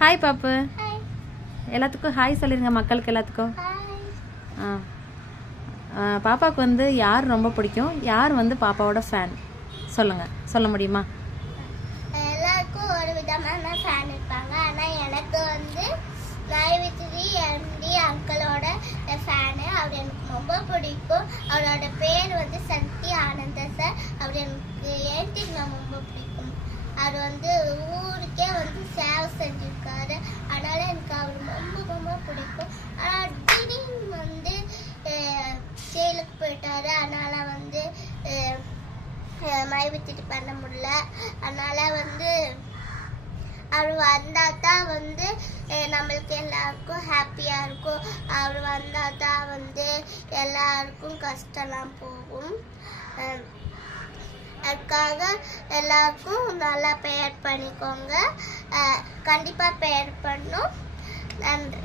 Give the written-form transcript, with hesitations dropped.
Hi பாப்பு. எல்லாத்துக்கும் hi சொல்லிருங்க மக்களுக்கு எல்லாத்துக்கும். பாப்பாவுக்கு வந்து யார் ரொம்ப பிடிக்கும், யார் வந்து பாப்பாவோட ஃபேன் சொல்லுங்க, சொல்ல முடியுமா? எல்லாருக்கும் ஒரு விதமான ஃபேன் இருப்பாங்க. ஆனால் எனக்கு வந்து நைவித்ரி எம்டி அங்கிளோட ஃபேனு. அவர் எனக்கு ரொம்ப பிடிக்கும். அவரோட பேர் வந்து சக்தி ஆனந்த சார். அவர் எனக்கு ஏன்டிக்கு நான் ரொம்ப பிடிக்கும். அவர் வந்து ஊருக்கே வந்து சேவை செஞ்சுருக்காரு. அதனால எனக்கு அவர் ரொம்ப ரொம்ப பிடிக்கும். ஆனால் திடீர்னு வந்து ஜெயிலுக்கு போயிட்டாரு. அதனால வந்து மைவித்திட்டு பண்ண முடியல. அதனால வந்து அவர் வந்தால் தான் வந்து நம்மளுக்கு எல்லாருக்கும் ஹாப்பியாக இருக்கும். அவர் வந்தால் தான் வந்து எல்லாருக்கும் கஷ்டம்லாம் போகும். அதுக்காக எல்லாருக்கும் நல்லா ப்ரேயர் பண்ணிக்கோங்க. கண்டிப்பாக ப்ரேயர் பண்ணும். நன்றி.